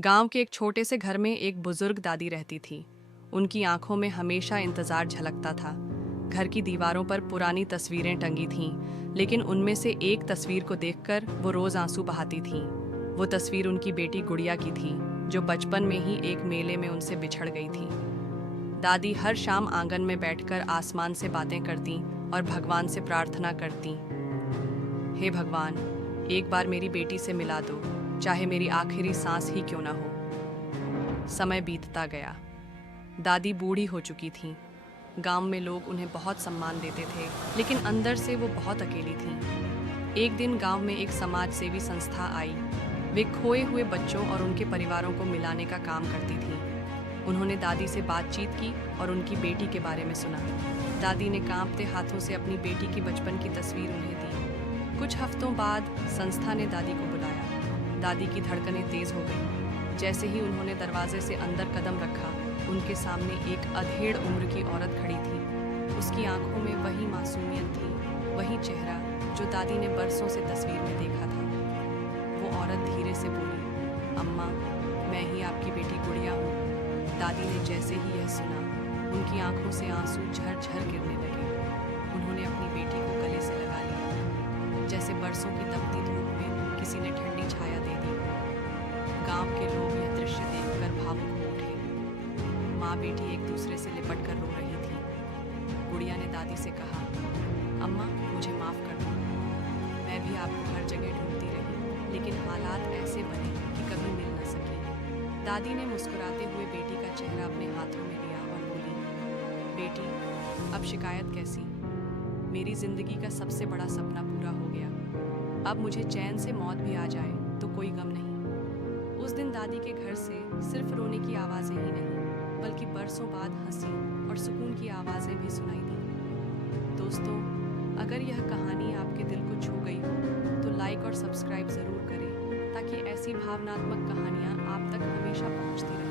गांव के एक छोटे से घर में एक बुजुर्ग दादी रहती थी। उनकी आंखों में हमेशा इंतजार झलकता था। घर की दीवारों पर पुरानी तस्वीरें टंगी थीं, लेकिन उनमें से एक तस्वीर को देखकर वो रोज आंसू बहाती थीं। वो तस्वीर उनकी बेटी गुड़िया की थी, जो बचपन में ही एक मेले में उनसे बिछड़ गई थी। दादी हर शाम आंगन में बैठकर आसमान से बातें करती और भगवान से प्रार्थना करती, हे भगवान, एक बार मेरी बेटी से मिला दो, चाहे मेरी आखिरी सांस ही क्यों ना हो। समय बीतता गया। दादी बूढ़ी हो चुकी थीं। गांव में लोग उन्हें बहुत सम्मान देते थे, लेकिन अंदर से वो बहुत अकेली थीं। एक दिन गांव में एक समाज सेवी संस्था आई। वे खोए हुए बच्चों और उनके परिवारों को मिलाने का काम करती थीं। उन्होंने दादी से बातचीत की और उनकी बेटी के बारे में सुना। दादी ने कांपते हाथों से अपनी बेटी की बचपन की तस्वीर उन्हें दी। कुछ हफ्तों बाद संस्था ने दादी को बुलाया। दादी की धड़कनें तेज हो गईं। जैसे ही उन्होंने दरवाजे से अंदर कदम रखा, उनके सामने एक अधेड़ उम्र की औरत खड़ी थी। उसकी आंखों में वही मासूमियत थी, वही चेहरा जो दादी ने बरसों से तस्वीर में देखा था। वो औरत धीरे से बोली, अम्मा, मैं ही आपकी बेटी गुड़िया हूँ। दादी ने जैसे ही यह सुना, उनकी आंखों से आंसू झरझर गिरने लगे। उन्होंने अपनी बेटी को गले से लगा लिया, जैसे बरसों की तपती धूप में किसी ने ठंडी छाया दे दी। गांव के लोग यह दृश्य देखकर भावुक हो उठे। माँ बेटी एक दूसरे से लिपट कर रो रही थी। गुड़िया ने दादी से कहा, अम्मा, मुझे माफ कर दो। मैं भी आपको हर जगह ढूंढती रही, लेकिन हालात ऐसे बने कि कभी मिल न सकी। दादी ने मुस्कुराते हुए बेटी का चेहरा अपने हाथों में लिया और बोली, बेटी, अब शिकायत कैसी? मेरी जिंदगी का सबसे बड़ा सपना पूरा हो गया। अब मुझे चैन से मौत भी आ जाए तो कोई गम नहीं। उस दिन दादी के घर से सिर्फ रोने की आवाज़ें ही नहीं, बल्कि बरसों बाद हंसी और सुकून की आवाज़ें भी सुनाई दी। दोस्तों, अगर यह कहानी आपके दिल को छू गई हो तो लाइक और सब्सक्राइब ज़रूर करें, ताकि ऐसी भावनात्मक कहानियाँ आप तक हमेशा पहुँचती रहें।